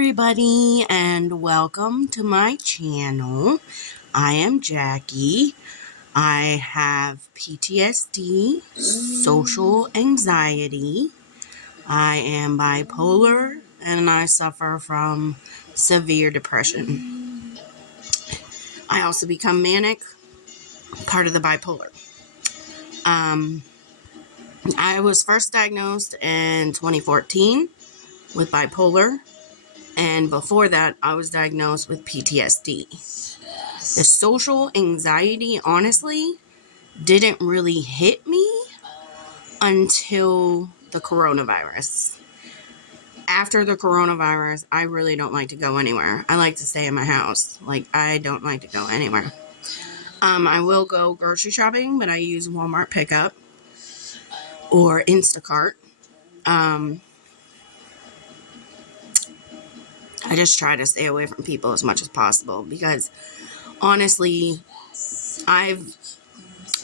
everybody, and welcome to my channel. I am Jackie. I have PTSD, social anxiety. I am bipolar, and I suffer from severe depression. I also become manic, part of the bipolar. I was first diagnosed in 2014 with bipolar. And before that, I was diagnosed with PTSD. The social anxiety, honestly, didn't really hit me until the coronavirus. After the coronavirus, I really don't like to go anywhere. I like to stay in my house. I don't like to go anywhere. I will go grocery shopping, but I use Walmart pickup or Instacart. I just try to stay away from people as much as possible because honestly, I've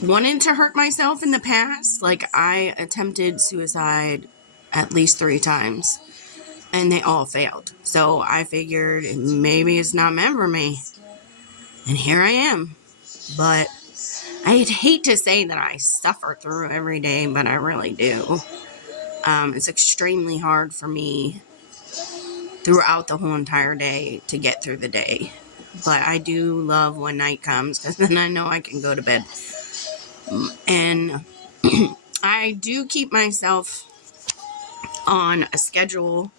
wanted to hurt myself in the past. I attempted suicide at least 3 times and they all failed. So I figured maybe it's not meant for me. And here I am. But I'd hate to say that I suffer through every day, but I really do. It's extremely hard for me throughout the whole entire day to get through the day. But I do love when night comes because then I know I can go to bed. And I do keep myself on a schedule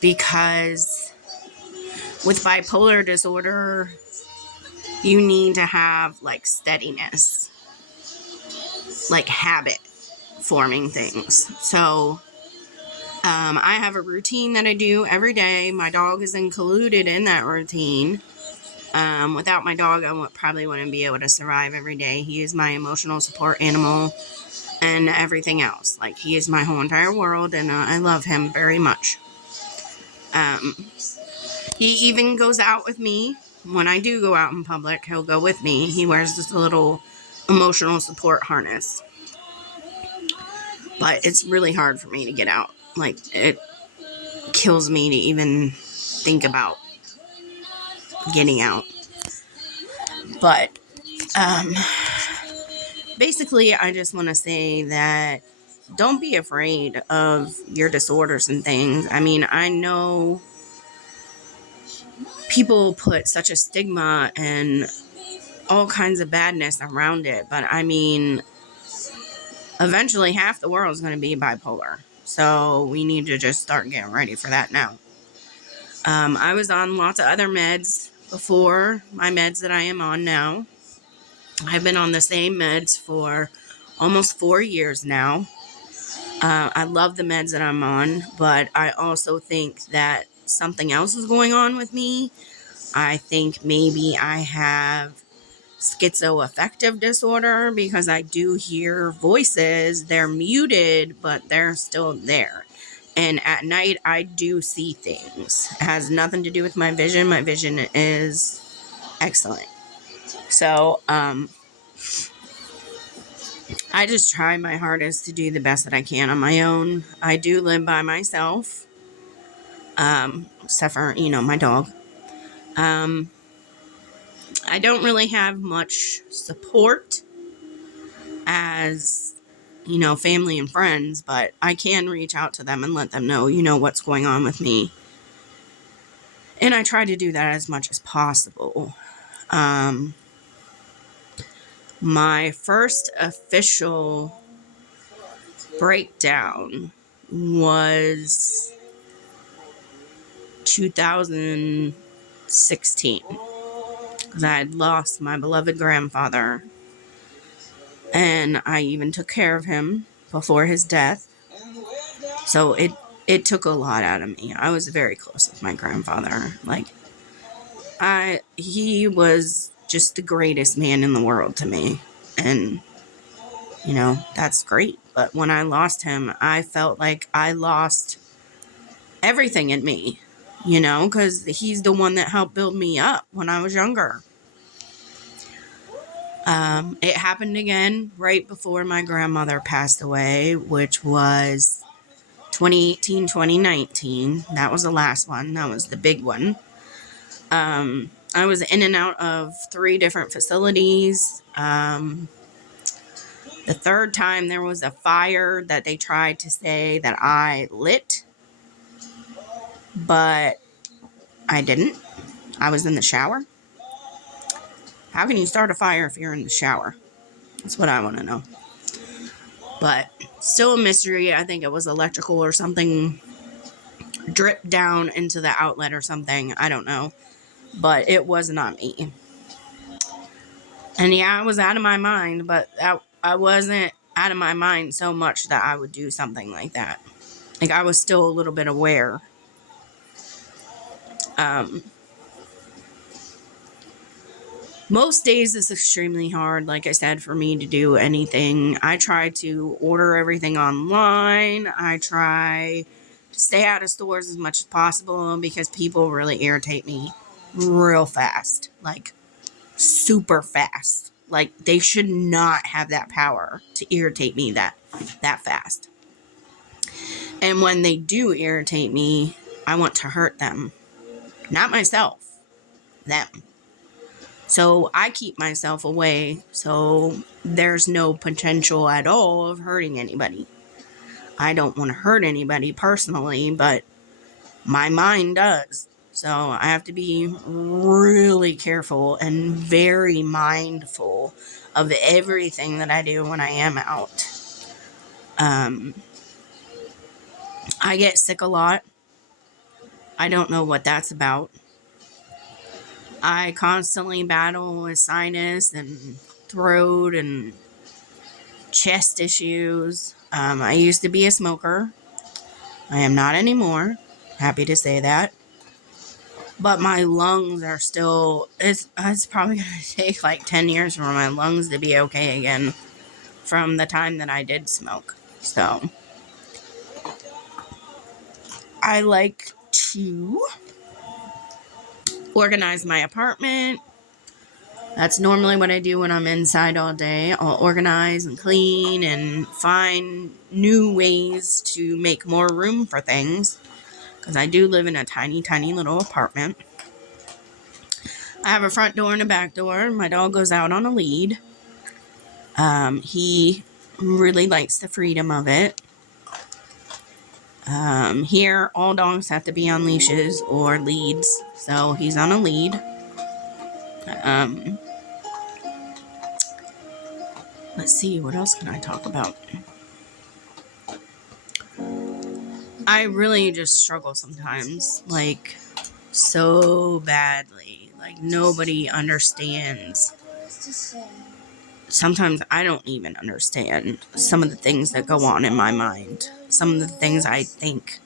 because with bipolar disorder, you need to have steadiness, habit forming things. So I have a routine that I do every day. My dog is included in that routine. Without my dog, I probably wouldn't be able to survive every day. He is my emotional support animal and everything else. He is my whole entire world, and I love him very much. He even goes out with me. When I do go out in public, he'll go with me. He wears this little emotional support harness. But it's really hard for me to get out. It kills me to even think about getting out. But, basically, I just want to say that don't be afraid of your disorders and things. I mean, I know people put such a stigma and all kinds of badness around it, but I mean, eventually half the world is going to be bipolar. So we need to just start getting ready for that now. I was on lots of other meds before my meds that I am on now. I've been on the same meds for almost 4 years now. I love the meds that I'm on, but I also think that something else is going on with me. I think maybe I have schizoaffective disorder because I do hear voices. They're muted, but they're still there. And at night, I do see things. It has nothing to do with my vision. My vision is excellent. So, I just try my hardest to do the best that I can on my own. I do live by myself. Except for, my dog. I don't really have much support as, family and friends, but I can reach out to them and let them know, what's going on with me. And I try to do that as much as possible. My first official breakdown was 2016 because I had lost my beloved grandfather, and I even took care of him before his death. So it took a lot out of me. I was very close with my grandfather. He was just the greatest man in the world to me. And, that's great. But when I lost him, I felt like I lost everything in me, because he's the one that helped build me up when I was younger. It happened again right before my grandmother passed away, which was 2018, 2019. That was the last one. That was the big one. I was in and out of 3 different facilities. The third time there was a fire that they tried to say that I lit, but I didn't. I was in the shower. How can you start a fire if you're in the shower? That's what I want to know. But still a mystery. I think it was electrical or something dripped down into the outlet or something. I don't know. But it was not me. And yeah, I was out of my mind, but I wasn't out of my mind so much that I would do something like that. Like, I was still a little bit aware. Most days it's extremely hard, like I said, for me to do anything. I try to order everything online. I try to stay out of stores as much as possible because people really irritate me real fast. Like, super fast. Like, they should not have that power to irritate me that fast. And when they do irritate me, I want to hurt them. Not myself. Them. So I keep myself away so there's no potential at all of hurting anybody. I don't want to hurt anybody personally, but my mind does. So I have to be really careful and very mindful of everything that I do when I am out. I get sick a lot. I don't know what that's about. I constantly battle with sinus and throat and chest issues. I used to be a smoker. I am not anymore. Happy to say that. But my lungs are still, it's probably going to take like 10 years for my lungs to be okay again from the time that I did smoke. So I like to organize my apartment. That's normally what I do when I'm inside all day. I'll organize and clean and find new ways to make more room for things. Because I do live in a tiny, tiny little apartment. I have a front door and a back door. My dog goes out on a lead. He really likes the freedom of it. Here, all dogs have to be on leashes or leads. So he's on a lead. Let's see, what else can I talk about? I really just struggle sometimes, like, so badly. Like, nobody understands. Sometimes I don't even understand some of the things that go on in my mind. Some of the things I think.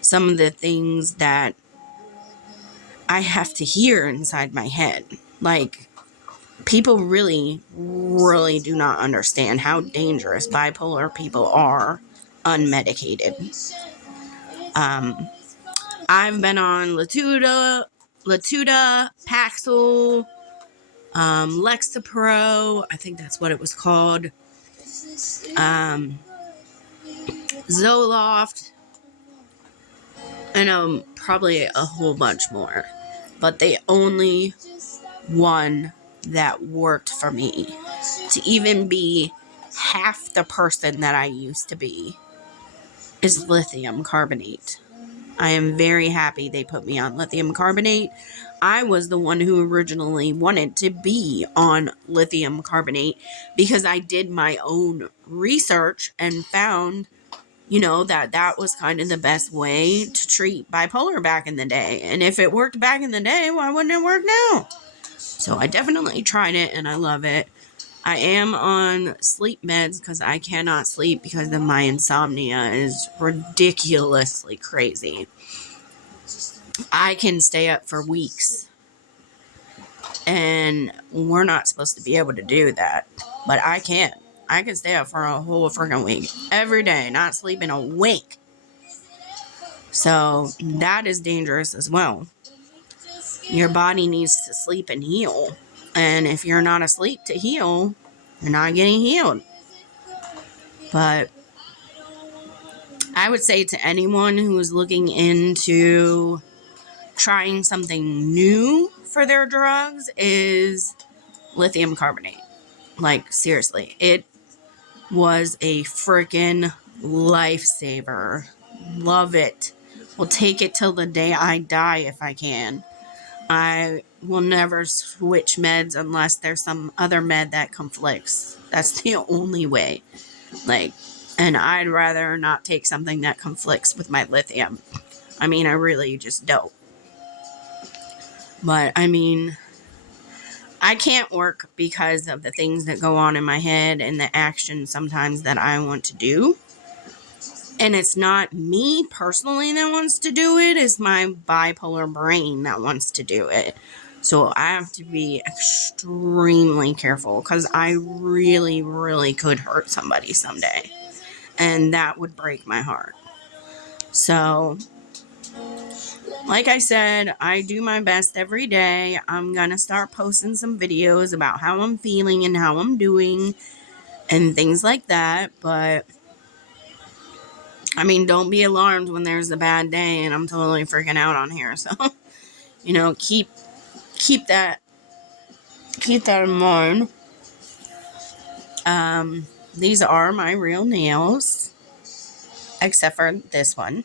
Some of the things that I have to hear inside my head. Like, people really, really do not understand how dangerous bipolar people are unmedicated. I've been on Latuda, Paxil, Lexapro, I think that's what it was called, Zoloft, and probably a whole bunch more. But the only one that worked for me to even be half the person that I used to be is lithium carbonate. I am very happy they put me on lithium carbonate. I was the one who originally wanted to be on lithium carbonate because I did my own research and found, that was kind of the best way to treat bipolar back in the day. And if it worked back in the day, why wouldn't it work now? So I definitely tried it and I love it. I am on sleep meds because I cannot sleep because of my insomnia is ridiculously crazy. I can stay up for weeks. And we're not supposed to be able to do that. But I can. I can stay up for a whole freaking week. Every day. Not sleeping a wink. So that is dangerous as well. Your body needs to sleep and heal. And if you're not asleep to heal, you're not getting healed. But I would say to anyone who is looking into trying something new for their drugs is lithium carbonate. Like, seriously, it was a freaking lifesaver. Love it. Will take it till the day I die if I can. I will never switch meds unless there's some other med that conflicts. That's the only way. Like, and I'd rather not take something that conflicts with my lithium. I mean, I really just don't. But, I mean, I can't work because of the things that go on in my head and the actions sometimes that I want to do. And it's not me personally that wants to do it, it's my bipolar brain that wants to do it. So I have to be extremely careful because I really, really could hurt somebody someday. And that would break my heart. So, like I said, I do my best every day. I'm going to start posting some videos about how I'm feeling and how I'm doing and things like that. But, I mean, don't be alarmed when there's a bad day and I'm totally freaking out on here. So, you know, keep that in mind. These are my real nails, except for this one.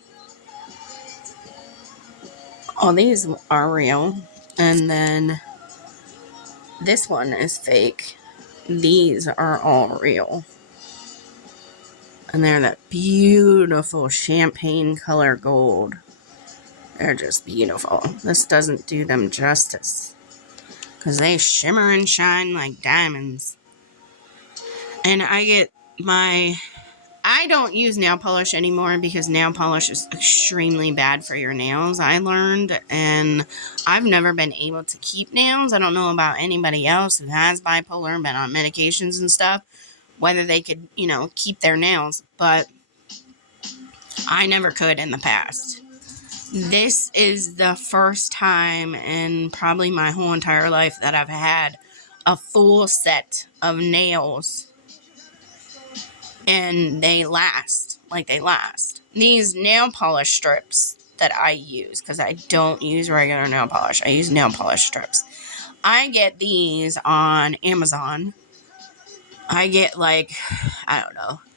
All these are real. And then this one is fake. These are all real. And they're that beautiful champagne color gold. They're just beautiful. This doesn't do them justice, because they shimmer and shine like diamonds. And I don't use nail polish anymore because nail polish is extremely bad for your nails, I learned. And I've never been able to keep nails. I don't know about anybody else who has bipolar and been on medications and stuff, whether they could, keep their nails. But I never could in the past. This is the first time in probably my whole entire life that I've had a full set of nails. And they last. These nail polish strips that I use, because I don't use regular nail polish, I use nail polish strips. I get these on Amazon. I get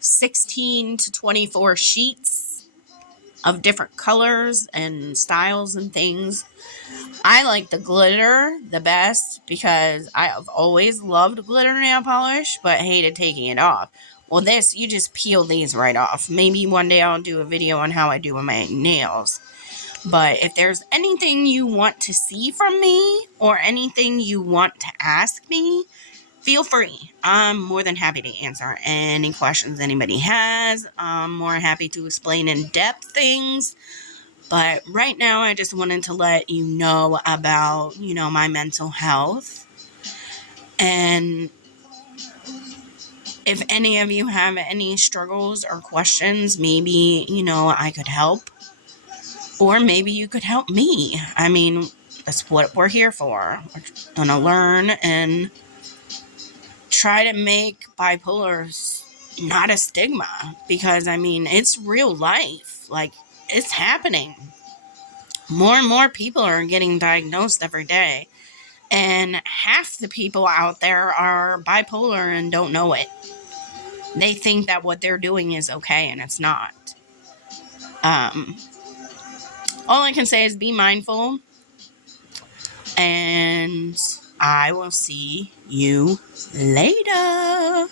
16 to 24 sheets of different colors and styles and things. I like the glitter the best because I have always loved glitter nail polish, but hated taking it off. Well, this, you just peel these right off. Maybe one day I'll do a video on how I do my nails. But if there's anything you want to see from me or anything you want to ask me, feel free. I'm more than happy to answer any questions anybody has. I'm more happy to explain in depth things. But right now, I just wanted to let you know about, my mental health. And if any of you have any struggles or questions, maybe, I could help. Or maybe you could help me. I mean, that's what we're here for. We're going to learn and try to make bipolar not a stigma. Because, it's real life. It's happening. More and more people are getting diagnosed every day. And half the people out there are bipolar and don't know it. They think that what they're doing is okay, and it's not. All I can say is be mindful. And I will see you later.